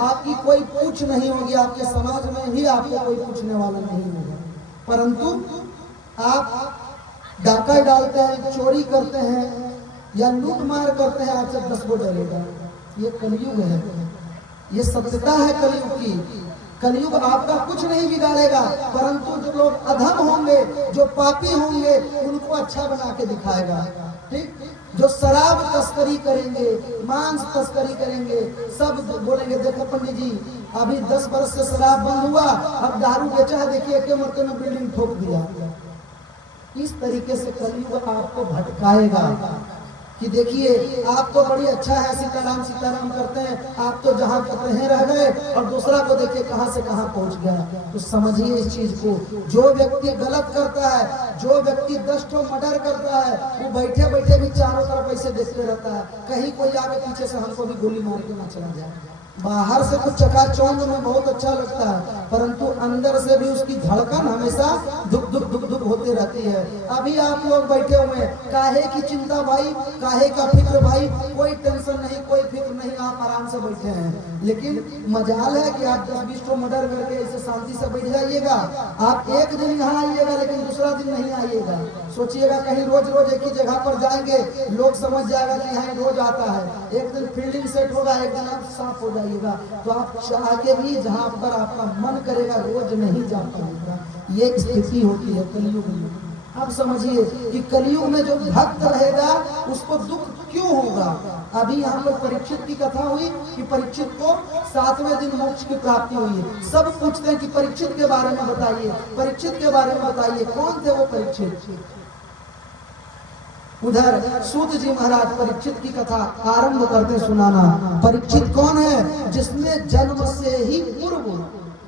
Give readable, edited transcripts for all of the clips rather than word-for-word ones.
आपकी कोई पूछ नहीं होगी, आपके समाज में ही आपको कोई पूछने वाला नहीं होगा। परंतु आप डाका डालते हैं, चोरी करते हैं या लूट मार करते हैं, आपसे 10 को डरेगा। ये कलयुग है, ये सत्यता है कलयुग की। कलयुग आपका कुछ नहीं बिगाड़ेगा, परंतु जो लोग अधम होंगे, जो पापी होंगे, उनको अच्छा बना के दिखाएगा। ठीक, जो शराब तस्करी करेंगे, मांस तस्करी करेंगे, सब बोलेंगे देखो पंडित जी अभी 10 वर्ष से शराब बंद हुआ, अब दारू बेचा है, देखिए एक मरते में बिल्डिंग ठोक दिया। इस तरीके से कलयुग आपको भटकाएगा कि देखिए आप तो बड़ी अच्छा है, सीताराम सीताराम करते हैं, आप तो जहाँ कहते हैं रह गए और दूसरा को देखिए कहाँ से कहाँ पहुँच गया। तो समझिए इस चीज को, जो व्यक्ति गलत करता है, जो व्यक्ति 10 ठो मर्डर करता है, वो बैठे बैठे भी चारों तरफ ऐसे देखते रहता है, कहीं कोई आगे पीछे से हमको भी गोली मार के ना चला जाए। बाहर से कुछ चकाचौंध में बहुत अच्छा लगता है, परंतु अंदर से भी उसकी धड़कन हमेशा दुख दुख दुख दुख होती रहती है। अभी आप लोग बैठे हुए हैं, काहे की चिंता भाई, काहे का फिक्र भाई, कोई टेंशन नहीं, कोई फिक्र नहीं, आप आराम से बैठे हैं। लेकिन मजाल है कि आप 10-20 को मर्डर करके ऐसे शांति से बैठ जाइएगा। आप एक दिन यहाँ आइएगा लेकिन दूसरा दिन नहीं आइएगा। सोचिएगा कहीं रोज रोज एक ही जगह पर जाएंगे, लोग समझ जाएगा कि यहाँ रोज आता है। एक दिन फील्डिंग सेट होगा, एक दिन आप साफ हो जाइएगा, तो आप चाह के भी जहाँ पर आपका मन करेगा रोज नहीं जा पाएगा। ये स्थिति होती है कलयुग में। अब समझिए कि कलयुग में जो भक्त रहेगा उसको दुख क्यों होगा। अभी यहाँ पर परीक्षित की कथा हुई कि परीक्षित को 7वें दिन मोक्ष की प्राप्ति हुई है। सब पूछते हैं कि परीक्षित के बारे में बताइए, परीक्षित के बारे में बताइए, कौन थे वो परीक्षित। उधर सूत जी महाराज परीक्षित की कथा आरंभ करते सुनाना। परीक्षित कौन है? जिसने जन्म से ही पूर्व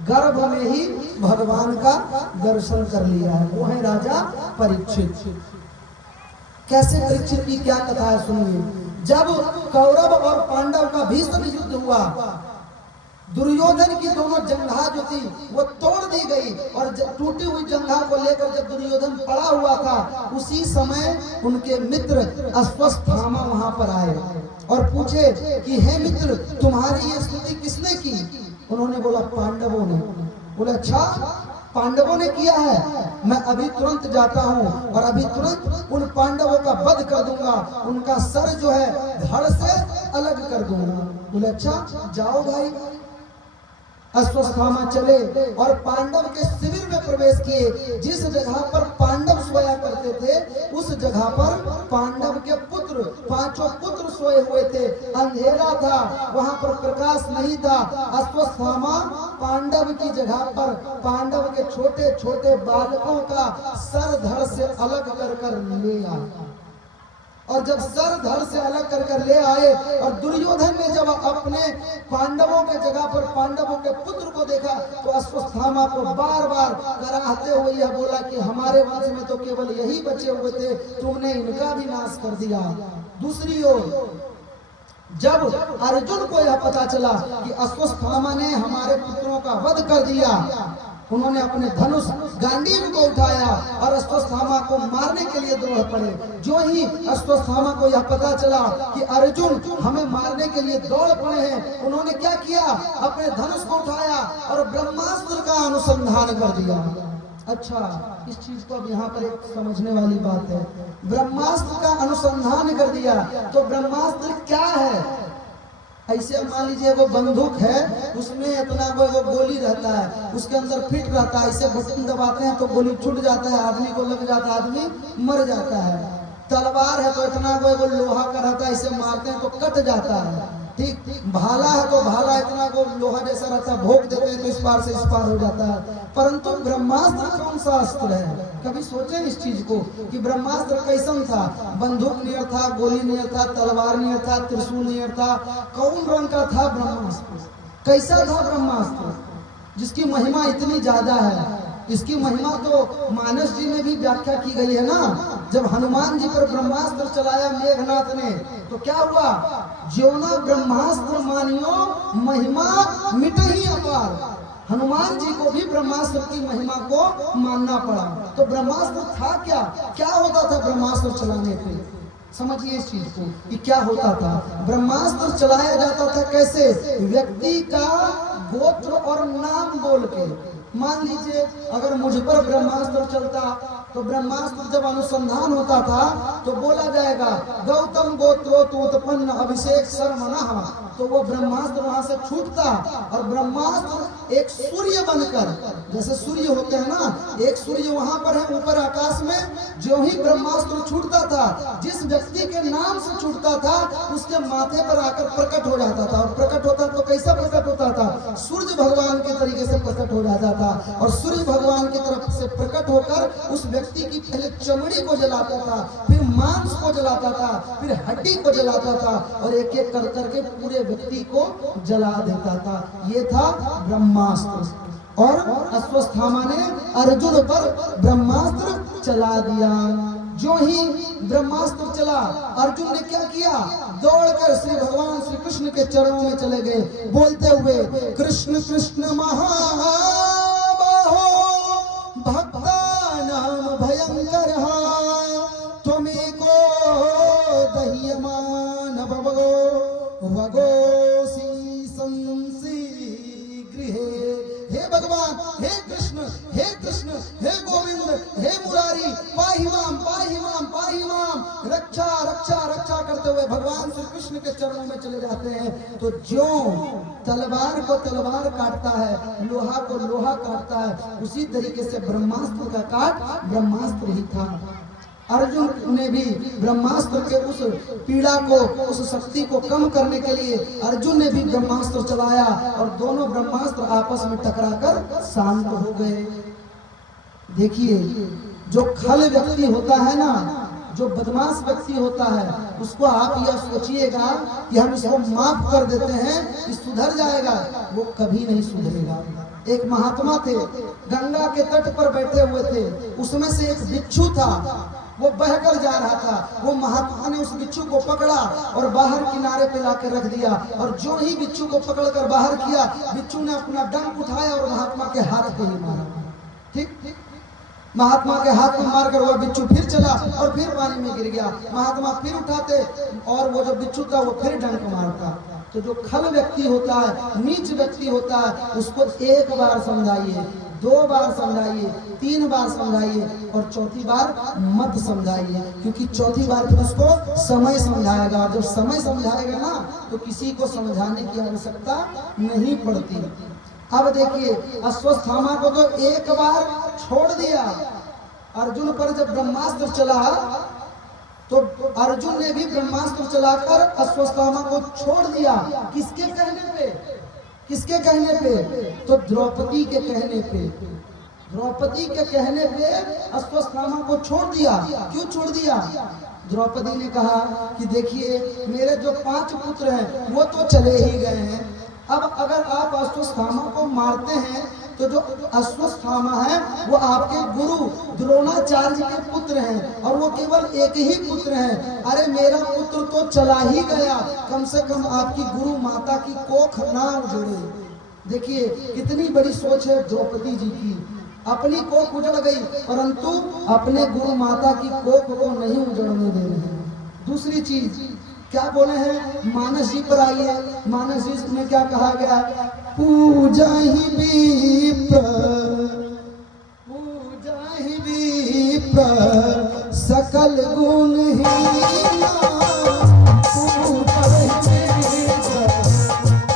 गर्भ में ही भगवान का दर्शन कर लिया है, वो है राजा परीक्षित। कैसे परीक्षित की क्या कथा है सुनिए। जब कौरव और पांडव का भीषण युद्ध हुआ, दुर्योधन की दोनों जंघा जो थी वो तोड़ दी गई, और टूटी हुई जंघा को लेकर जब दुर्योधन पड़ा हुआ था, उसी समय उनके मित्र अश्वत्थामा वहां पर आए और पूछे कि हे मित्र, तुम्हारी ये स्तुति किसने की? उन्होंने बोला पांडवों ने। बोला अच्छा, पांडवों ने किया है, मैं अभी तुरंत जाता हूँ और अभी तुरंत उन पांडवों का वध कर दूंगा, उनका सर जो है धड़ से अलग कर दूंगा। बोले अच्छा जाओ भाई। अश्वत्थामा चले और पांडव के शिविर में प्रवेश किए। जिस जगह पर पांडव सोया करते थे उस जगह पर पांडव के पुत्र, 5 पुत्र सोए हुए थे। अंधेरा था, वहां पर प्रकाश नहीं था। अश्वत्थामा पांडव की जगह पर पांडव के छोटे छोटे बालकों का सर धड़ से अलग कर ले आए, और जब सर धड़ से अलग कर ले आए और दुर्योधन ने जब अपने पांडवों के जगह पर पांडवों के पुत्र को देखा तो अश्वत्थामा को बार बार कराहते हुए यह बोला कि हमारे वंश में तो केवल यही बचे हुए थे, तुमने इनका भी नाश कर दिया। दूसरी ओर जब अर्जुन को यह पता चला कि अश्वत्थामा ने हमारे पुत्रों का वध कर दिया, उन्होंने अपने धनुष गांडीव को उठाया और अश्वत्थामा को मारने के लिए दौड़ पड़े। जो ही अश्वत्थामा को यह पता चला कि अर्जुन हमें मारने के लिए दौड़ पड़े हैं, उन्होंने क्या किया? अपने धनुष को उठाया और ब्रह्मास्त्र का अनुसंधान कर दिया। अच्छा, इस चीज को अब यहाँ पर एक समझने वाली बात है। ब्रह्मास्त्र का अनुसंधान कर दिया तो ब्रह्मास्त्र क्या है? ऐसे मान लीजिए वो बंदूक है, उसमें इतना वो गोली रहता है, उसके अंदर फिट रहता है, ऐसे बटन दबाते हैं तो गोली छूट जाता है, आदमी को लग जाता है, आदमी मर जाता है। तलवार है तो इतना वो लोहा का रहता है, इसे मारते हैं तो कट जाता है। ठीक, भाला है तो भाला इतना को लोहा जैसा रहता है, भोंक देते हैं तो इस पार से इस पार हो जाता है। परंतु ब्रह्मास्त्र कौन सा अस्त्र है? कभी सोचे इस चीज को कि ब्रह्मास्त्र कैसन था? बंदूक नियर था, गोली नियर था, तलवार नियर था, त्रिशूल नियर था। कौन रंग का था ब्रह्मास्त्र? कैसा था ब्रह्मास्त्र जिसकी महिमा इतनी ज्यादा है? इसकी महिमा तो मानस जी में भी व्याख्या की गई है ना। जब हनुमान जी पर ब्रह्मास्त्र चलाया मेघनाथ ने तो क्या हुआ? ज्योना ब्रह्मास्त्र मानियो महिमा मिटही अपार। हनुमान जी को भी ब्रह्मास्त्र की महिमा को मानना पड़ा। तो ब्रह्मास्त्र था क्या? क्या होता था ब्रह्मास्त्र चलाने पे? समझिए इस चीज को कि क्या होता था। ब्रह्मास्त्र चलाया जाता था कैसे? व्यक्ति का गोत्र और नाम बोल के। मान लीजिए अगर मुझ पर ब्रह्मास्त्र चलता तो ब्रह्मास्त्र जब अनुसंधान होता था तो बोला जाएगा गौतम गोत्रोत उत्पन्न अभिषेक शर्मनः, तो वो ब्रह्मास्त्र वहां से छूटता और ब्रह्मास्त्र एक सूर्य बनकर, जैसे सूर्य होते हैं ना, एक सूर्य वहां पर है ऊपर आकाश में, जो ही ब्रह्मास्त्र छूटता था जिस व्यक्ति के नाम से छूटता था उसके माथे पर आकर प्रकट हो जाता था। और प्रकट होता तो कैसा प्रकट होता था? सूर्य भगवान के तरीके से प्रकट हो जाता था। और सूर्य भगवान की तरफ से प्रकट होकर उस व्यक्ति की पहले चमड़ी को जलाता था, फिर मांस को जलाता था, फिर हड्डी को जलाता था और एक एक कर करके पूरे व्यक्ति को जला देता था। ये था ब्रह्मास्त्र। और अश्वत्थामा ने अर्जुन पर ब्रह्मास्त्र चला दिया। जो ही ब्रह्मास्त्र चला, अर्जुन ने क्या किया? दौड़कर श्री भगवान श्री कृष्ण के चरणों में चले गए बोलते हुए कृष्ण कृष्ण महाबाहो भक्तानां भयंकर त्वमेको दह्यमान भवगो वगोसी संसी गृहे। हे भगवान, हे कृष्ण, हे कृष्ण, हे गोविंद, हे मुरारी, पाहि माम, पाहि माम, पाहि माम, रक्षा रक्षा रक्षा करते हुए भगवान श्री कृष्ण के चरणों में चले जाते हैं। तो ज्यों तलवार को तलवार काटता है, लोहा को लोहा काटता है, उसी तरीके से ब्रह्मास्त्र का काट ब्रह्मास्त्र ही था। अर्जुन ने भी ब्रह्मास्त्र के उस पीड़ा को, उस शक्ति को कम करने के लिए अर्जुन ने भी ब्रह्मास्त्र चलाया और दोनों ब्रह्मास्त्र आपस में टकराकर शांत हो गए। देखिए, जो खल व्यक्ति होता है ना, जो बदमाश व्यक्ति होता है, उसको आप यह सोचिएगा कि हम इसको माफ कर देते हैं कि सुधर जाएगा, वो कभी नहीं सुधरेगा। एक महात्मा थे, गंगा के तट पर बैठे हुए थे, उसमें से एक बिच्छू था, वो बहकर जा रहा था। वो महात्मा ने उस बिच्छू को पकड़ा और बाहर किनारे पे लाकर रख दिया। और जो ही बिच्छू को पकड़कर बाहर किया, बिच्छू ने अपना डंक उठाया और महात्मा के हाथ पे ही मारा। ठीक, महात्मा के हाथ में मारकर वह बिच्छू फिर चला और फिर पानी में गिर गया। महात्मा फिर उठाते और वो जो बिच्छू था वो फिर डंक मारता। तो जो खल व्यक्ति होता है, नीच व्यक्ति होता है, उसको एक बार समझाइए, 2 बार समझाइए, 3 बार समझाइए और चौथी बार मत समझाइए, क्योंकि चौथी बार फिर उसको समय समझाएगा। जब समय समझाएगा ना तो किसी को समझाने की आवश्यकता नहीं पड़ती। अब देखिए, अश्वत्थामा को तो एक बार छोड़ दिया। अर्जुन पर जब ब्रह्मास्त्र चला तो अर्जुन ने भी ब्रह्मास्त्र चलाकर अश्वत्थामा को छोड़ दिया। किसके कहने पे? किसके कहने पे? तो द्रौपदी के कहने पे। द्रौपदी के कहने पे अश्वत्थामा को छोड़ दिया। क्यों छोड़ दिया? द्रौपदी ने कहा कि देखिए, मेरे जो 5 पुत्र हैं वो तो चले ही गए हैं। अब अगर आप अश्वत्थामा को मारते हैं तो जो अश्वत्थामा है वो आपके गुरु द्रोणाचार्य के पुत्र हैं और वो केवल एक ही पुत्र हैं। अरे मेरा पुत्र तो चला ही गया, कम से कम आपकी गुरु माता की कोख ना उजड़े। देखिए कितनी बड़ी सोच है द्रौपदी जी की। अपनी कोख उजड़ गई परंतु अपने गुरु माता की कोख को नहीं उजड़ने दे रहे हैं। दूसरी चीज क्या बोले हैं? मानस जी पर आइए। मानस जी में क्या कहा गया? पूजा ही विप्र, पूजा ही विप्र सकल गुण हीना, पूजा ही विप्र सकल गुण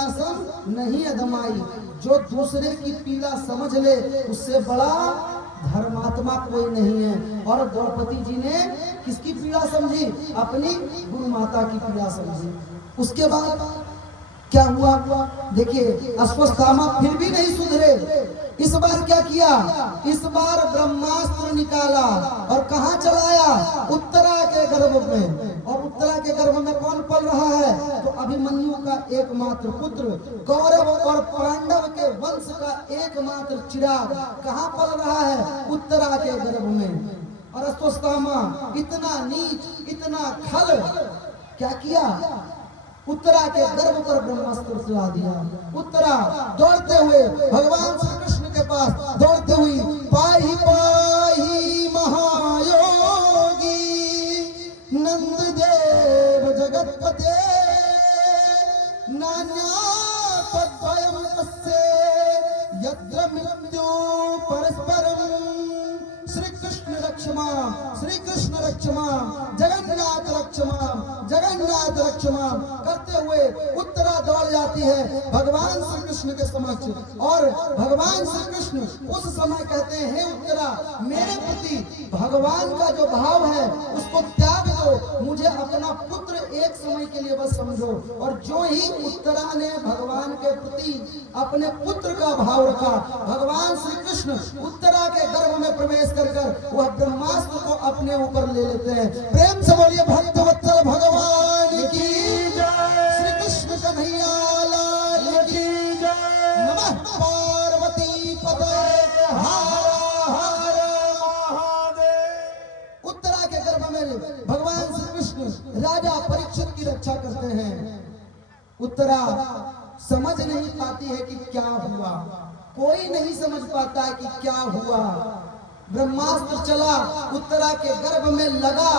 पीड़ासम नहीं अधमाई। जो दूसरे की पीड़ा समझ ले उससे बड़ा धर्मात्मा कोई नहीं है। और द्रौपदी जी ने किसकी पीड़ा समझी? अपनी गुरु माता की पीड़ा समझी। उसके बाद क्या हुआ? देखिए, अश्वत्थामा फिर भी नहीं सुधरे। इस बार क्या किया? इस बार ब्रह्मास्त्र निकाला और कहां चलाया? उत्तरा के गर्भ में। और उत्तरा के गर्भ में कौन पल रहा है? तो अभिमन्यु का एकमात्र पुत्र, कौरव और पांडव के वंश का एकमात्र चिराग कहां पल रहा है? उत्तरा के गर्भ में। और अश्वत्थामा इतना नीच, इतना खल क्या किया? उत्तरा के गर्भ पर ब्रह्मास्त्र चला दिया। उत्तरा दौड़ते हुए भगवान श्री कृष्ण के पास दौड़ते हुई, पाही पाही महायोगी नंद देव जगतपते नान्या तद्भयं तस्य यत्र मृत्यु परस्परम। श्री कृष्ण रक्षमा, श्री कृष्ण रक्षमा, जगन्नाथ रक्षमा, जगन्नाथ रक्षमा करते हुए उत्तरा दौड़ जाती है भगवान श्री कृष्ण के समक्ष। और भगवान श्री कृष्ण उस समय कहते हैं, हे उत्तरा, मेरे प्रति भगवान का जो भाव है उसको त्याग दो, मुझे अपना पुत्र एक समय के लिए बस समझो। और जो ही उत्तरा ने भगवान के प्रति अपने पुत्र का भाव रखा, भगवान श्री कृष्ण उत्तरा के गर्भ में प्रवेश कर वह ब्रह्मास्त्र को अपने ऊपर ले लेते हैं। प्रेम से बोलिए भक्तवत्सल भगवान की जय, श्री कृष्ण कन्हैया लाल की जय। नमः पार्वती पते हर हर महादेव। उत्तरा के गर्भ में भगवान श्री कृष्ण राजा परीक्षित की रक्षा करते हैं। उत्तरा समझ नहीं पाती है कि क्या हुआ, कोई नहीं समझ पाता है कि क्या हुआ। ब्रह्मास्त्र चला, उत्तरा के गर्भ में लगा,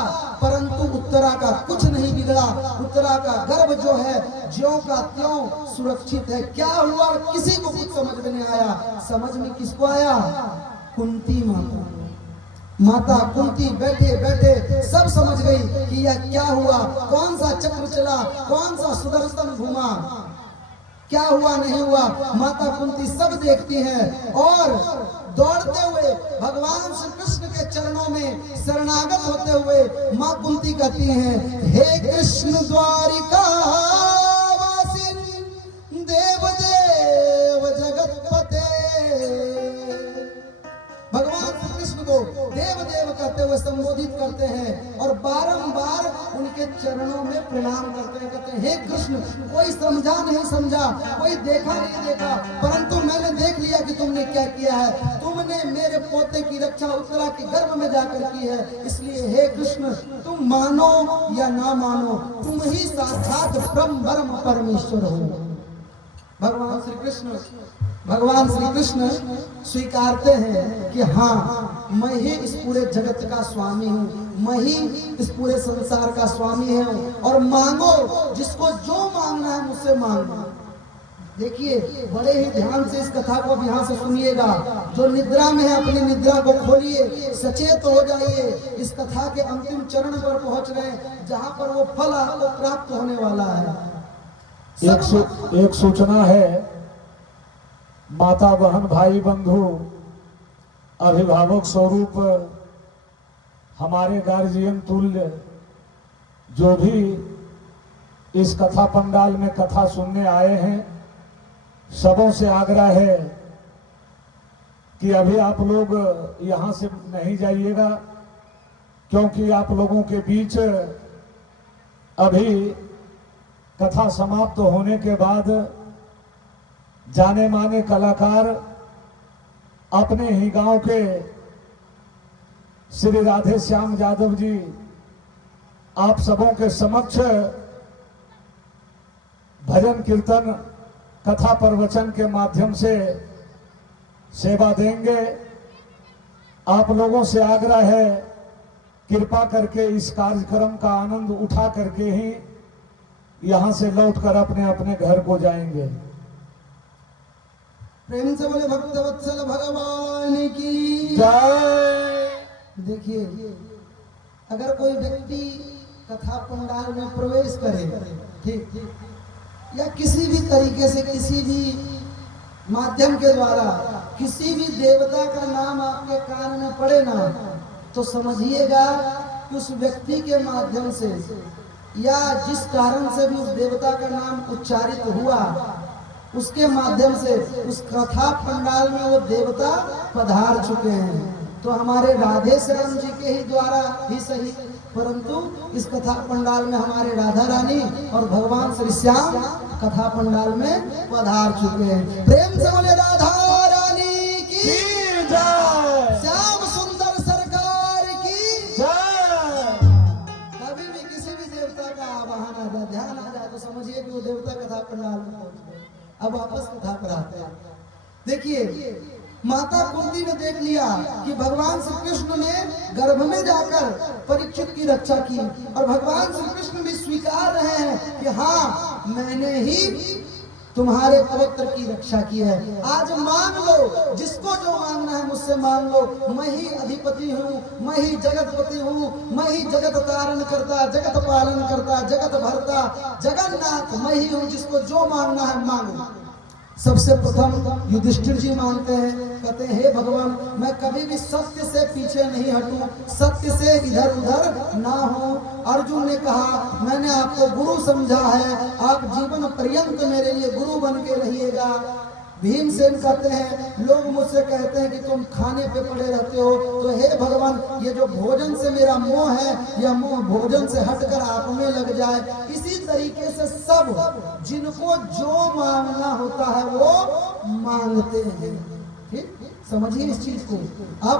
परंतु उत्तरा का कुछ नहीं बिगड़ा। उत्तरा का गर्भ जो है ज्यों का त्यों सुरक्षित है। क्या हुआ किसी को कुछ समझ में नहीं आया। समझ में किसको आया? कुंती माता। माता कुंती बैठे बैठे सब समझ गई कि यह क्या हुआ, कौन सा चक्र चला, कौन सा सुदर्शन घुमा, क्या हुआ नहीं हुआ। माता कुंती सब देखती हैं और दौड़ते हुए भगवान श्री कृष्ण के चरणों में शरणागत होते हुए मां कुंती कहती हैं, हे कृष्ण द्वारिका वासिन देव देव जगतपते। भगवान श्री कृष्ण को देव देव कहते हुए संबोधित करते हैं और बारंबार उनके चरणों में प्रणाम करते हैं। कहते हैं, हे कृष्ण, कोई समझा नहीं समझा, कोई देखा नहीं देखा, परंतु मैंने देख लिया कि तुमने क्या किया है। तुमने मेरे पोते की रक्षा उत्तरा के गर्भ में जाकर की है। इसलिए हे कृष्ण, तुम मानो या ना मानो, तुम ही साक्षात ब्रह्म परमेश्वर हो। भगवान श्री कृष्ण स्वीकारते हैं कि हाँ, मैं ही इस पूरे जगत का स्वामी हूँ, मैं ही इस पूरे संसार का स्वामी हूँ। और मांगो, जिसको जो मांगना है मुझसे मांगो। देखिए, बड़े ही ध्यान से इस कथा को अब यहाँ से सुनिएगा। जो निद्रा में है अपनी निद्रा को खोलिए, सचेत हो जाइए। इस कथा के अंतिम चरण पर पहुंच रहे हैं, जहाँ पर वो फल आपको प्राप्त होने वाला है। एक सूचना है, माता बहन भाई बंधु अभिभावक स्वरूप हमारे गार्जियन तुल्य जो भी इस कथा पंडाल में कथा सुनने आए हैं, सबों से आग्रह है कि अभी आप लोग यहाँ से नहीं जाइएगा, क्योंकि आप लोगों के बीच अभी कथा समाप्त होने के बाद जाने माने कलाकार अपने ही गांव के श्री राधे श्याम यादव जी आप सबों के समक्ष भजन कीर्तन कथा प्रवचन के माध्यम से सेवा देंगे। आप लोगों से आग्रह है, कृपा करके इस कार्यक्रम का आनंद उठा करके ही यहां से लौटकर अपने अपने घर को जाएंगे। प्रेम से बोले भक्तवत्सल भगवान की जय। देखिए, अगर कोई व्यक्ति कथा पंडाल में प्रवेश करे, ठीक, या किसी भी तरीके से किसी भी माध्यम के द्वारा किसी भी देवता का नाम आपके कान में पड़े ना, तो समझिएगा उस व्यक्ति के माध्यम से या जिस कारण से भी उस देवता का नाम उच्चारित हुआ, उसके माध्यम से उस कथा पंडाल में वो देवता पधार चुके हैं। तो हमारे राधे श्याम जी के ही द्वारा ही सही, परंतु इस कथा पंडाल में हमारे राधा रानी और भगवान श्री श्याम कथा पंडाल में पधार चुके हैं। प्रेम से बोले राधा रानी की जय, श्याम सुंदर सरकार की जय। कभी भी किसी भी देवता का आवाहन आ जाए, ध्यान आ जाए, तो समझिए कि वो देवता कथा पंडाल में पहुंच गए। अब वापस कथा पर आते हैं। देखिए, माता कुंती ने देख लिया कि भगवान श्री कृष्ण ने गर्भ में जाकर परीक्षित की रक्षा की, और भगवान श्री कृष्ण भी स्वीकार रहे हैं कि हाँ, मैंने ही तुम्हारे पवित्र की रक्षा की है। आज मांग लो, जिसको जो मांगना है मुझसे मांग लो। मैं ही अधिपति हूँ, मैं ही जगतपति हूँ, मैं ही जगत तारण करता, जगत पालन करता, जगत भरता, जगन्नाथ मैं ही हूँ। जिसको जो मांगना है मांगो। सबसे प्रथम युधिष्ठिर जी मांगते हैं, कहते हैं हे भगवान, मैं कभी भी सत्य से पीछे नहीं हटूं, सत्य से इधर उधर ना हो। अर्जुन ने कहा, मैंने आपको गुरु समझा है, आप जीवन पर्यंत मेरे लिए गुरु बन के रहिएगा। भीमसेन कहते हैं, लोग मुझसे कहते हैं कि तुम खाने पे पड़े रहते हो, तो हे भगवान, ये जो भोजन से मेरा मोह है, यह मोह भोजन से हटकर आप में लग जाए। इसी तरीके से सब जिनको जो मांगना होता है वो मांगते हैं। ठीक, समझिए इस चीज को। अब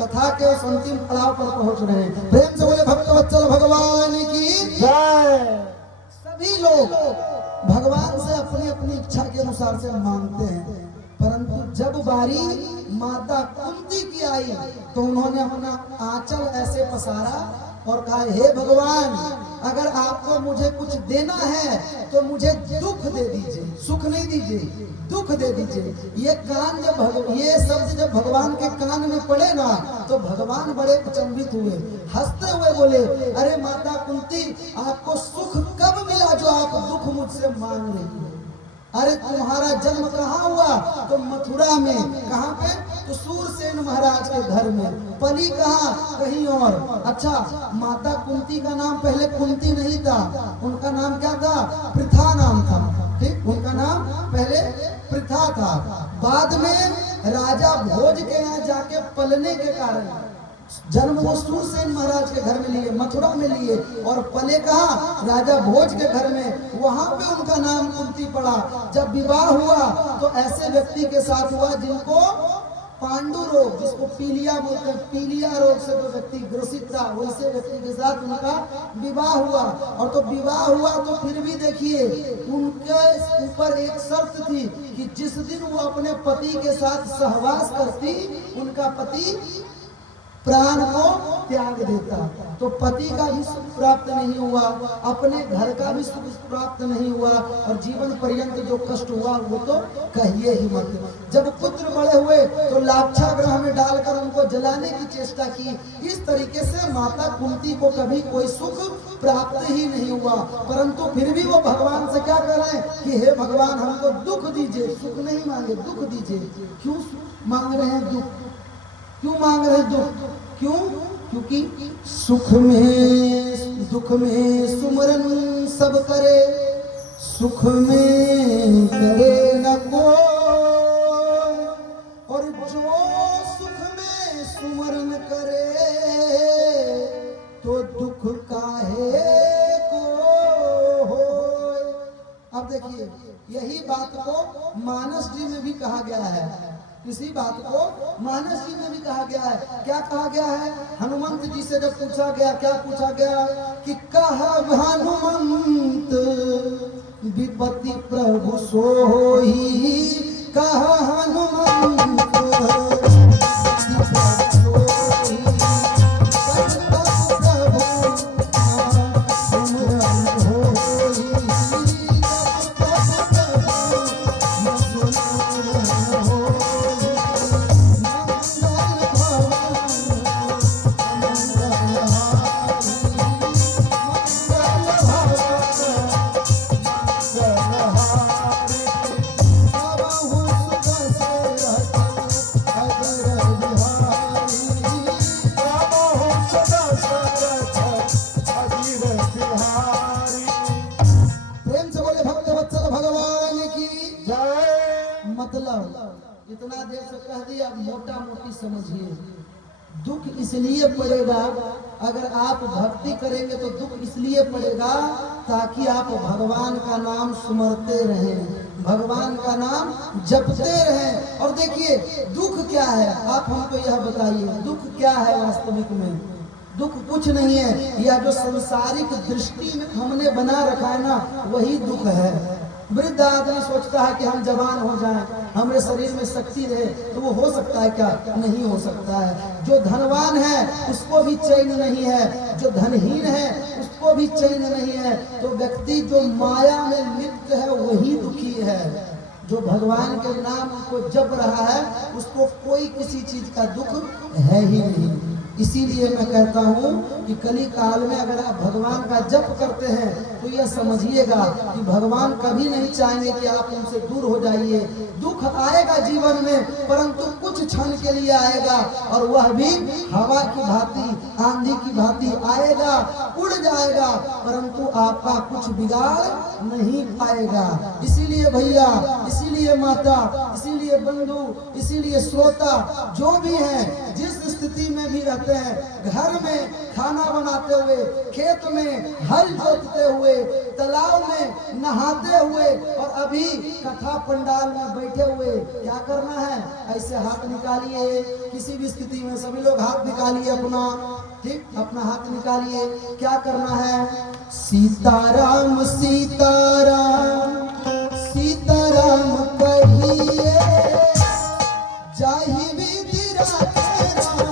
कथा के उस अंतिम पड़ाव पर पहुंच रहे हैं। प्रेम से बोले भक्तवत्सल भगवान की जय। सभी लोग भगवान से अपनी अपनी इच्छा के अनुसार से मांगते हैं, परंतु जब बारी माता कुंती की आई तो उन्होंने अपना आंचल ऐसे पसारा और कहा, हे भगवान, अगर आपको मुझे कुछ देना है तो मुझे दुख दे दीजिए, सुख नहीं दीजिए, दुख दे दीजिए। ये कान जब ये शब्द जब भगवान के कान में पड़े ना, तो भगवान बड़े अचंभित हुए, हंसते हुए बोले, अरे माता कुंती, आपको सुख कब मिला जो आप दुख मुझसे मांग रही हो? अरे तुम्हारा जन्म कहाँ हुआ? तो मथुरा में। कहाँ पे? तो सूरसेन महाराज के घर में। पली कहाँ? कहीं और। अच्छा, माता कुंती का नाम पहले कुंती नहीं था, उनका नाम क्या था? पृथा नाम था। ठीक, उनका नाम पहले पृथा था। बाद में राजा भोज के यहाँ जाके पलने के कारण जन्म वो सूरसेन महाराज के घर में लिए, मथुरा में लिए, और पले कहा? राजा भोज के घर में। वहां पे उनका नाम कुंती पड़ा। जब विवाह हुआ तो ऐसे व्यक्ति के साथ हुआ जिनको पांडु रोग, जिसको पीलिया बोलते हैं, पीलिया रोग से जो व्यक्ति ग्रसित था, वैसे व्यक्ति के साथ उनका विवाह हुआ। और तो विवाह हुआ तो फिर भी देखिए, उनके ऊपर एक शर्त थी कि जिस दिन वो अपने पति के साथ सहवास करती, उनका पति प्राण को त्याग देता। तो पति का भी सुख प्राप्त नहीं हुआ, अपने घर का भी सुख प्राप्त नहीं हुआ, और जीवन पर्यंत जो कष्ट हुआ वो तो कहिए ही मत। जब पुत्र बड़े हुए तो लाक्षागृह में डालकर उनको जलाने की चेष्टा की। इस तरीके से माता कुंती को कभी कोई सुख प्राप्त ही नहीं हुआ, परंतु फिर भी वो भगवान से क्या कर रहे हैं कि हे भगवान, हमको दुख दीजिए। सुख नहीं मांगे, दुख दीजिए। क्यों मांग रहे हैं दुख? क्यों मांग रहे दुख? क्यों? क्योंकि सुख में दुख में सुमरन सब करे, सुख में करे न कोई, और जो सुख में सुमरन करे तो दुख काहे को होए। अब देखिए, यही बात को मानस जी में भी कहा गया है। इसी बात को मानस जी में भी कहा गया है। क्या कहा गया है? हनुमंत जी से जब पूछा गया, क्या पूछा गया कि कहा हनुमंत विपत्ति प्रभु सोई, कहा हनुमंत देव से कह दिया, मोटा मोटी समझिए, दुख इसलिए पड़ेगा, अगर आप भक्ति करेंगे तो दुख इसलिए पड़ेगा ताकि आप भगवान का नाम सुमरते रहें, भगवान का नाम जपते रहें। और देखिए दुख क्या है, आप हमको यह बताइए, दुख क्या है वास्तविक में? दुख कुछ नहीं है, यह जो संसारिक दृष्टि में हमने बना रखा है ना, वही दुख है। वृद्ध आदमी सोचता है कि हम जवान हो जाएं, हमारे शरीर में शक्ति रहे, तो वो हो सकता है क्या? नहीं हो सकता है। जो धनवान है उसको भी चैन नहीं है, जो धनहीन है उसको भी चैन नहीं है। तो व्यक्ति जो माया में लिप्त है वही दुखी है। जो भगवान के नाम को जप रहा है उसको कोई किसी चीज का दुख है ही नहीं। इसीलिए मैं कहता हूँ कि कली काल में अगर आप भगवान का जप करते हैं तो यह समझिएगा कि भगवान कभी नहीं चाहेंगे कि आप उनसे दूर हो जाइए। दुख आएगा जीवन में, परंतु कुछ क्षण के लिए आएगा, और वह भी हवा की भांति, आंधी की भांति आएगा, उड़ जाएगा, परंतु आपका कुछ बिगाड़ नहीं पाएगा। इसीलिए भैया, इसीलिए माता, इसीलिए बंधु, इसीलिए श्रोता, जो भी हैं, जिस स्थिति में भी रहते हैं, घर में खाना बनाते हुए, खेत में हल जोतते हुए, तालाब में नहाते हुए, और अभी कथा पंडाल में बैठे हुए, क्या करना है? ऐसे हाथ निकालिए, किसी भी स्थिति में सभी लोग हाथ निकालिए अपना, ठीक, अपना हाथ निकालिए। क्या करना है? सीताराम सीताराम सीताराम कहिए, जाहि विधि राखे राम,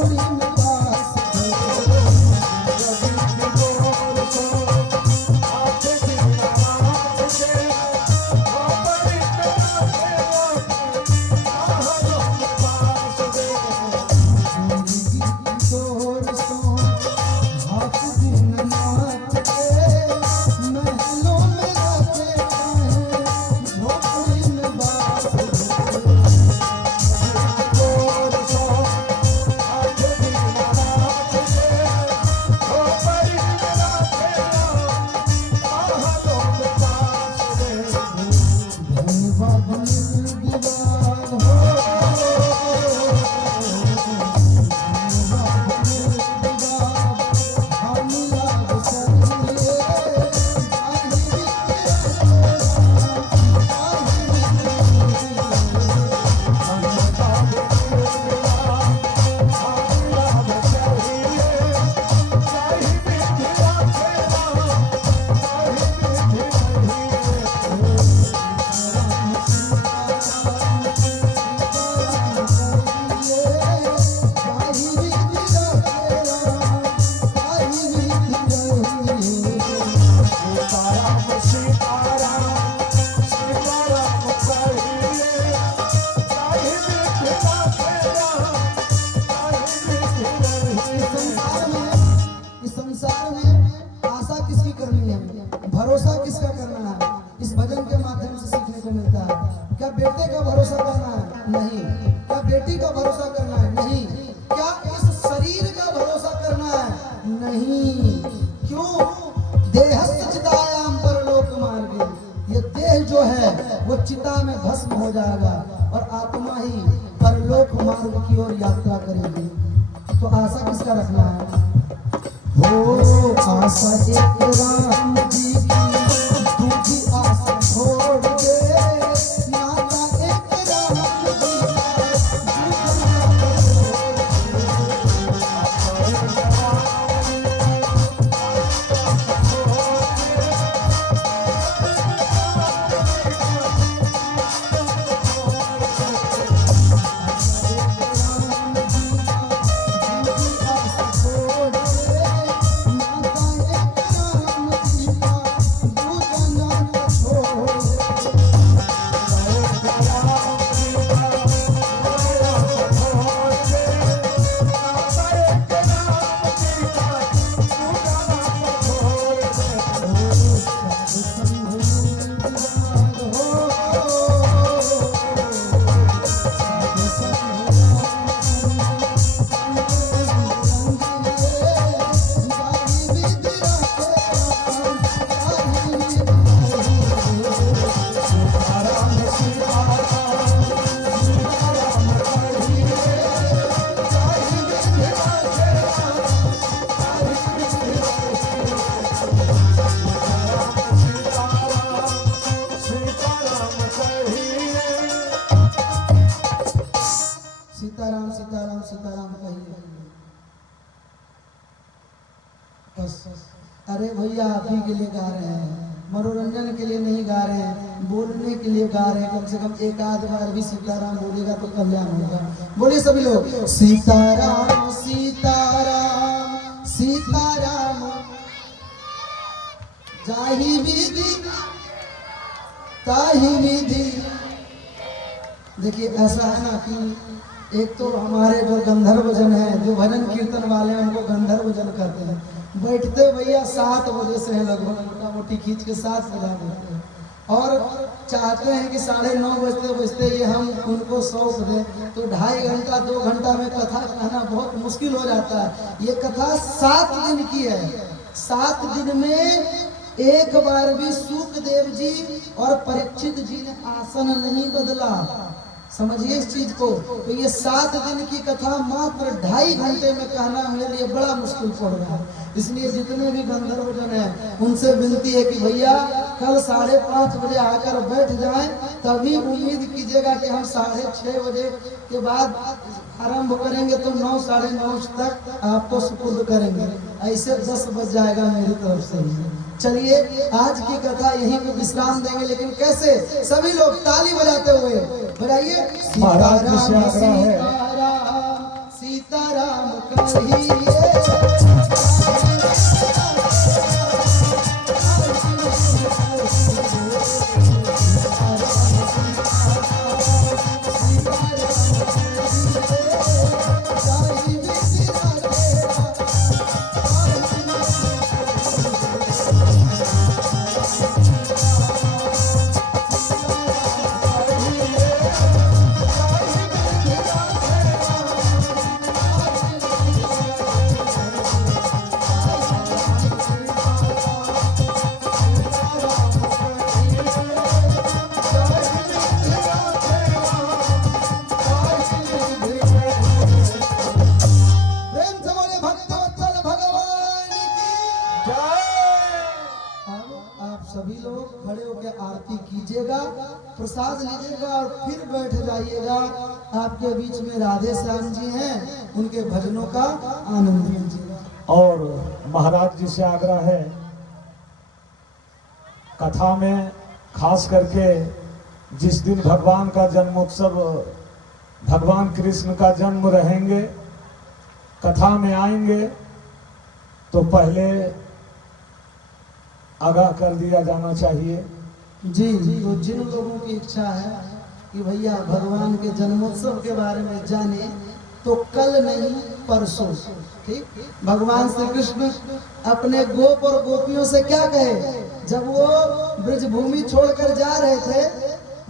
झोपड़ी में बास इस संसार में आशा किसकी करनी है, भरोसा किसका करना है, इस भजन के माध्यम से सीखने को मिलता है। क्या बेटे का भरोसा करना है? नहीं। क्या बेटी का भरोसा करना है? नहीं। क्या इस शरीर का भरोसा करना है? नहीं। क्यों? देहस्य चितायाम परलोक मार्गे, ये देह जो है वो चिता में भस्म हो जाएगा और आत्मा ही परलोक मार्ग की ओर यात्रा करेगी। तो आशा किसका रखना है? हो आशा एक राम जी की, दूसरी आशा छोड़ दे, नाता एक राम जी का, सीताराम सीताराम सीताराम कहिए बस। अरे भैया आप ही के लिए गा रहे हैं, मनोरंजन के लिए नहीं गा रहे हैं, बोलने के लिए गा रहे हैं। कम से कम एक आध बार भी सीताराम बोलेगा तो कल्याण होगा। बोलिए सभी लोग, सीताराम सीताराम सीताराम, जाहि विधि ताहि विधि। देखिए ऐसा है ना कि एक तो हमारे जो गंधर्व जन है, जो भजन कीर्तन वाले हैं, उनको गंधर्व जन कहते हैं। बैठते भैया 7 बजे से है, लगभग मोटा मोटी खींच के 7 बजा देते हैं और चाहते हैं कि 9:30 बजते बजते ये हम उनको सौंप दें, तो 2.5 घंटा 2 घंटा में कथा कहना बहुत मुश्किल हो जाता है। ये कथा 7 दिन की है। 7 दिन में एक बार भी सुखदेव जी और परीक्षित जी ने आसन नहीं बदला। समझिए इस चीज को। तो ये 7 दिन की कथा मात्र 2.5 घंटे में कहना मेरे लिए बड़ा मुश्किल पड़ रहा है। इसलिए जितने भी गंधर्व जन हैं उनसे विनती है कि भैया कल 5:30 बजे आकर बैठ जाएं, तभी उम्मीद कीजिएगा कि हम 6:30 बजे के बाद आरंभ करेंगे तो 9 साढ़े 9 तक आपको सुपुर्द करेंगे। ऐसे 10 बज जाएगा मेरी तरफ से ही। चलिए आज की कथा यहीं पे विश्राम देंगे, लेकिन कैसे? सभी लोग ताली बजाते हुए बजाइए। महाराज जी से आग्रह है। सीताराम सीताराम सीताराम कहिए। प्रेम से बोले भक्तवत्सल भगवान की। अब आप सभी लोग खड़े होकर आरती कीजिएगा, प्रसाद लीजिएगा और फिर बैठ जाइएगा। आपके बीच में राधे श्याम जी हैं, उनके भजनों का आनंद लीजिएगा। और महाराज जी से आग्रह है, कथा में खास करके जिस दिन भगवान का जन्मोत्सव, भगवान कृष्ण का जन्म रहेंगे, कथा में आएंगे तो पहले आगाह कर दिया जाना चाहिए। जी, तो जिन लोगों की इच्छा है कि भैया भगवान के जन्मोत्सव के बारे में जाने, तो कल नहीं परसों, ठीक, भगवान श्री कृष्ण अपने गोप और गोपियों से क्या कहे, जब वो ब्रज भूमि छोड़कर जा रहे थे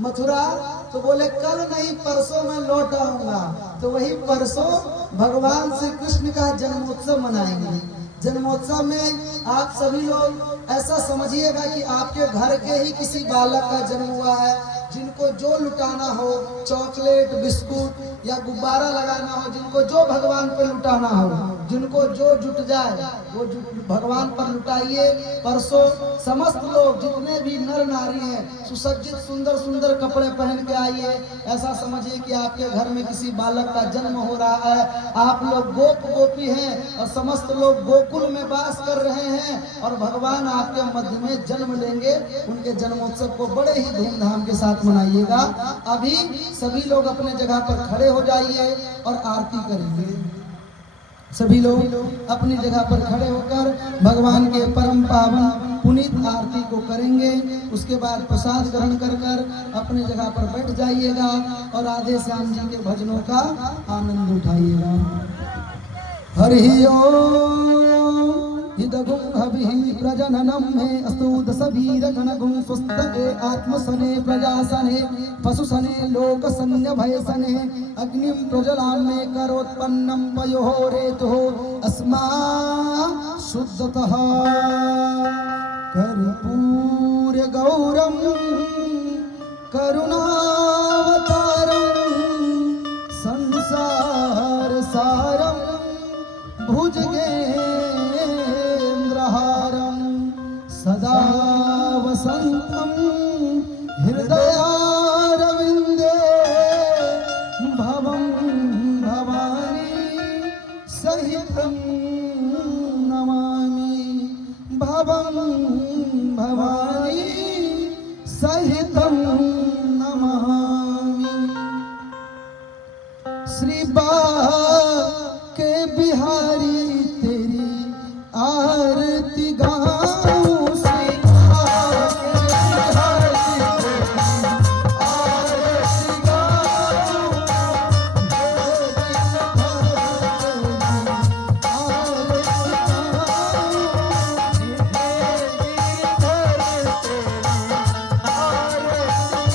मथुरा, तो बोले कल नहीं परसों मैं लौट आऊंगा। तो वही परसों भगवान श्री कृष्ण का जन्मोत्सव मनाएंगे। जन्मोत्सव में आप सभी लोग ऐसा समझिएगा कि आपके घर के ही किसी बालक का जन्म हुआ है। जिनको जो लुटाना हो, चॉकलेट, बिस्कुट या गुब्बारा लगाना हो, जिनको जो भगवान पर लुटाना हो, जिनको जो जुट जाए वो भगवान पर लुटाइए। परसों समस्त लोग जितने भी नर नारी हैं सुसज्जित सुंदर सुंदर कपड़े पहन के आइए। ऐसा समझिए कि आपके घर में किसी बालक का जन्म हो रहा है। आप लोग गोप गोपी हैं और समस्त लोग गोकुल में वास कर रहे हैं और भगवान आपके मध्य में जन्म लेंगे। उनके जन्मोत्सव को बड़े ही धूमधाम के साथ मनाइएगा। अभी सभी लोग अपने जगह पर खड़े हो जाइए और आरती करेंगे। सभी लोग अपनी जगह पर खड़े होकर भगवान के परम पावन पुनीत आरती को करेंगे। उसके बाद प्रसाद ग्रहण कर कर अपने जगह पर बैठ जाइएगा और राधे श्याम जी के भजनों का आनंद उठाइएगा। हरि ओम हिदगुं हविः प्रजननं मे अस्तु दशवीरघनगुं स्वस्तके आत्मसने प्रजासने पशुसने लोकसंज्ञभयसने अग्निं प्रज्वलां मे करोत्पन्नं पयोः रेतुः अस्मा शुद्धतः कर्पूर गौरं करुणावतारं संसार सारं भुजगेन्द्रहारं सदा वसन्तं हृदयारविन्दे भवं भवानी सहितं नमामि। भवं भवानी सहितं नमामि। श्री के बिहारी तेरी आरती गाऊं। श्री के बिहारी तेरी आरती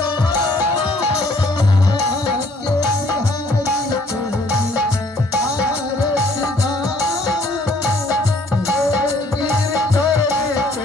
गाऊं।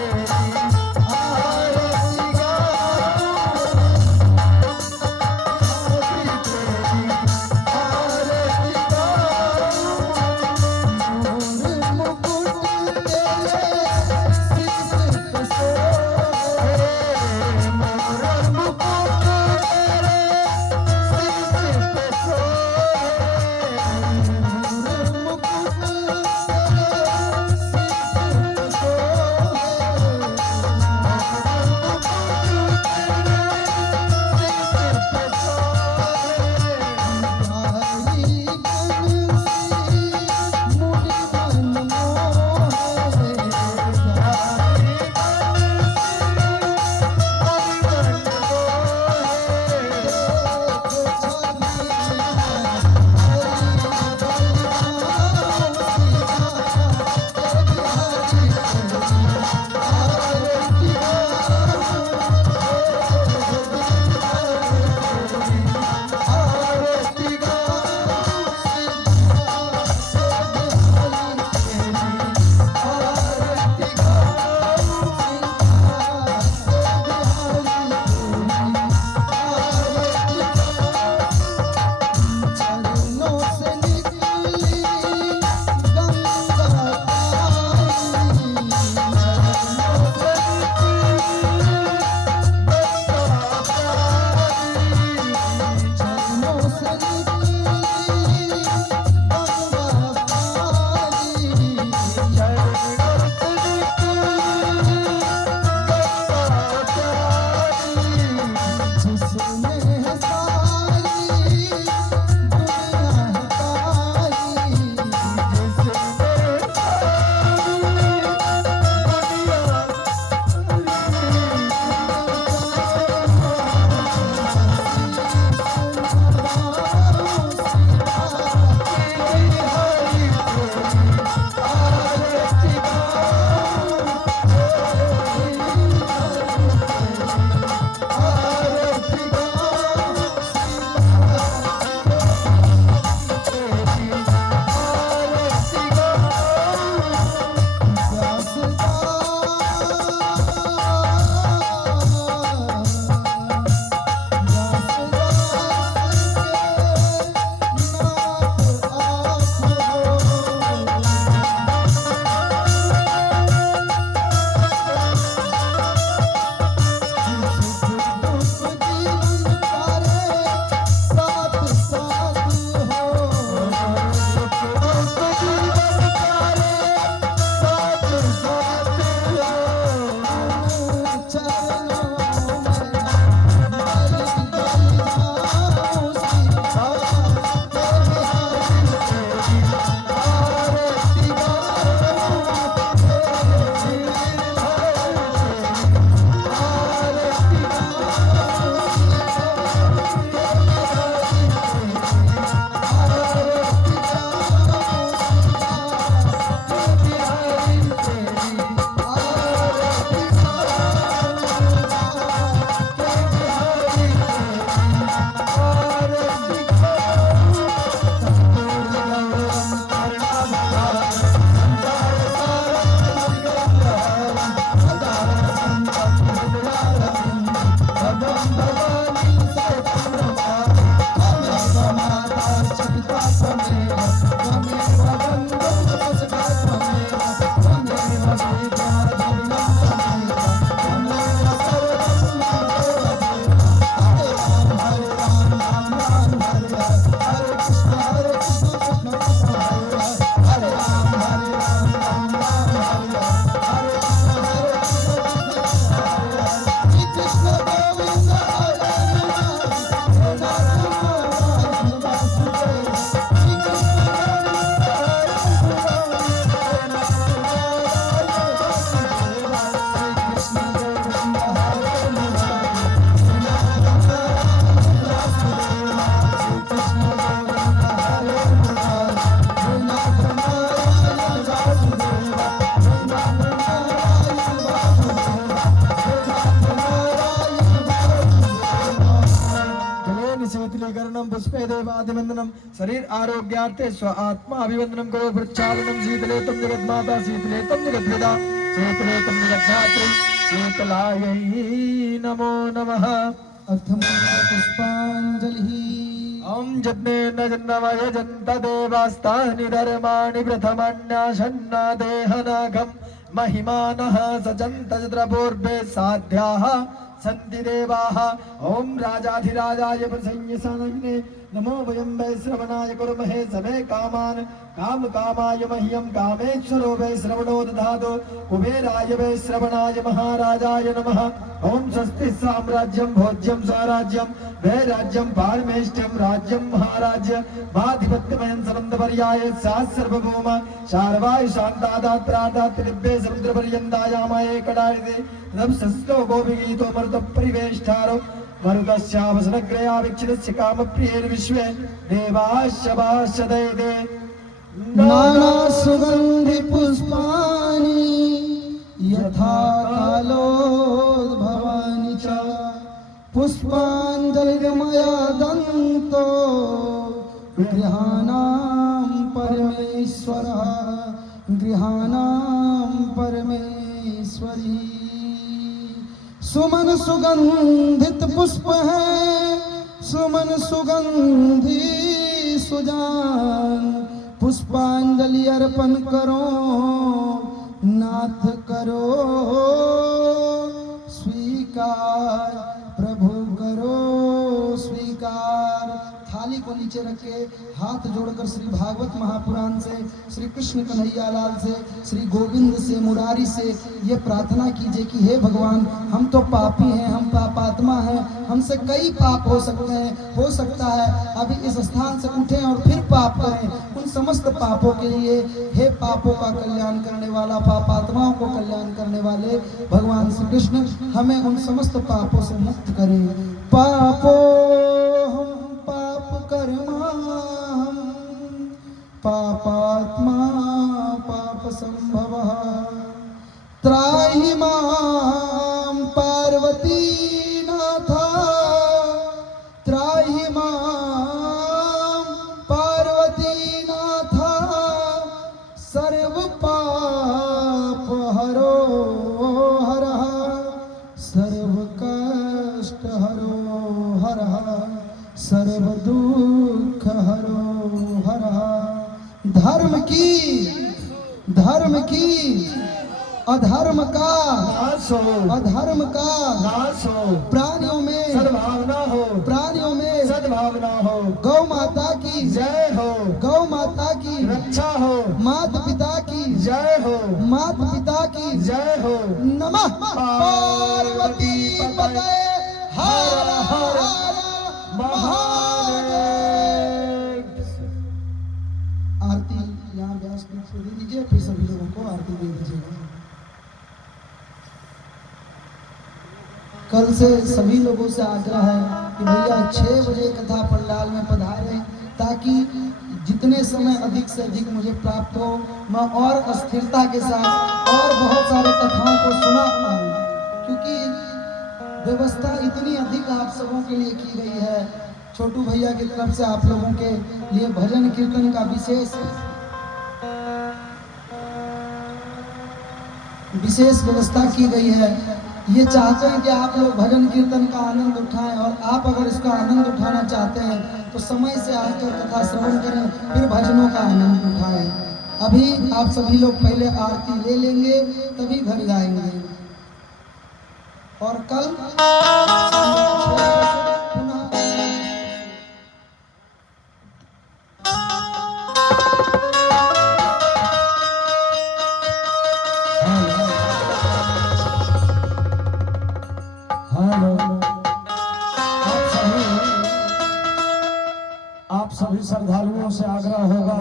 पुष्पे देवादिवंदनम शरीर आरोग्यार्थे स्व आत्मा अभिवंदनम करो प्रक्षालनम शीतलेतम जगन्माता शीतलेतम जगद्वेदा शीतलेतम जगद्धात्री शीतलायै नमो नमः। पुष्पांजलि। ओम जन्मेन जन्मय जन्त देवास्तानि धर्माणि प्रथमन्यासन्ना देहनागम महिमानः सजन्त चन्द्रपूर्वे साध्याः सन्ति देवाः। ओम राजाधिराजाय प्रसंयसानग्ने नमो वयं वै श्रवणाय कुर्महे समे कामान् काम कामाय मह्यं कामेश्वरो वै श्रवणो दधातु कुबेराय वै श्रवणाय महाराजाय नमः। ओम स्वस्ति साम्राज्यं भोज्यं स्वराज्यं वै राज्यं पारमेष्ठ्यं राज्यं महाराज्य माधिपत्यमयं समन्तपर्याये सा सर्वभौम शार्वाय शान्तादात्रादात् दिव्ये समुद्रपर्यन्तायामये कडारिते नमस्तस्तो गोपिगीतो मरुतपरिवेष्टारो मरुतस्यावसनग्रया विक्षितस्य कामप्रियैर्विश्वे देवाश्च दयते नाना सुगंधि पुष्पाणि यथा कालोद्भवानि च पुष्पाञ्जलिर्मया दन्तो गृहाणां परमेश्वरः गृहाणां परमेश्वरी। सुमन सुगंधित पुष्प है सुमन सुगंधी सुजान पुष्पांजलि अर्पण करो नाथ करो स्वीकार प्रभु करो स्वीकार। थाली को नीचे रख के हाथ जोड़कर श्री भागवत महापुराण से श्री कृष्ण कन्हैया लाल से श्री गोविंद से मुरारी से ये प्रार्थना कीजिए कि हे भगवान हम तो पापी हैं हम पापात्मा हैं हमसे कई पाप हो सकते हैं हो सकता है अभी इस स्थान से उठें और फिर पाप करें उन समस्त पापों के लिए हे पापों का कल्याण करने वाला पापात्माओं को कल्याण करने वाले भगवान श्री कृष्ण हमें उन समस्त पापों से मुक्त करें। पापो कर्मा पापात्मा पाप संभवः त्राहि मां पार्वती नाथा त्राहि मां पार्वती नाथा सर्व पाप हरो हरः सर्व कष्ट हरो हरः सर्व दुख हरो हरः। धर्म की अधर्म का नाश हो अधर्म का नाश हो प्राणियों में सद्भावना हो प्राणियों में सद्भावना हो गौ माता की जय हो गौ माता की रक्षा हो माता पिता की जय हो माता पिता की जय हो नमः पार्वती पतये हर हर महादेव। आरती यहाँ व्यास पीठ से दे दीजिए फिर सभी लोगों को आरती दे दीजिएगा। कल से सभी लोगों से आग्रह है कि भैया 6 बजे कथा पंडाल में पधारें ताकि जितने समय अधिक से अधिक मुझे प्राप्त हो मैं और स्थिरता के साथ और बहुत सारे कथाओं को सुना पाऊँ क्योंकि व्यवस्था इतनी अधिक आप सबों के लिए की गई है। छोटू भैया की तरफ से आप लोगों के लिए भजन कीर्तन का विशेष व्यवस्था की गई है। ये चाहते हैं कि आप लोग भजन कीर्तन का आनंद उठाएं और आप अगर इसका आनंद उठाना चाहते हैं तो समय से आकर कथा श्रवण करें फिर भजनों का आनंद उठाएं। अभी आप सभी लोग पहले आरती ले लेंगे तभी घर जाएंगे और कल आप सभी श्रद्धालुओं से आग्रह होगा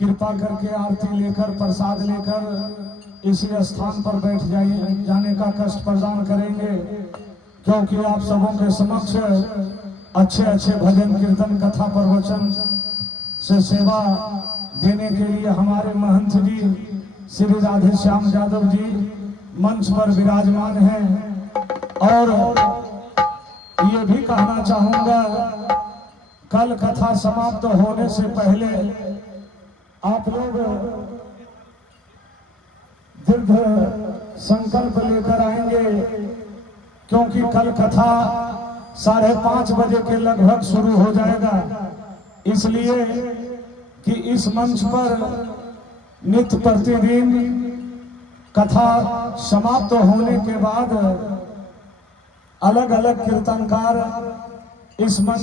कृपा करके आरती लेकर प्रसाद लेकर इसी स्थान पर बैठ जाने का कष्ट प्रदान करेंगे क्योंकि आप सबों के समक्ष अच्छे अच्छे भजन कीर्तन कथा प्रवचन से सेवा देने के लिए हमारे महंत जी श्री राधे श्याम यादव जी मंच पर विराजमान हैं। और ये भी कहना चाहूंगा कल कथा समाप्त होने से पहले आप लोग दीर्घ संकल्प लेकर आएंगे, क्योंकि कल कथा 5:30 बजे के लगभग शुरू हो जाएगा। इसलिए कि इस मंच पर नित्य प्रतिदिन कथा समाप्त होने के बाद अलग अलग कीर्तनकार इस मंच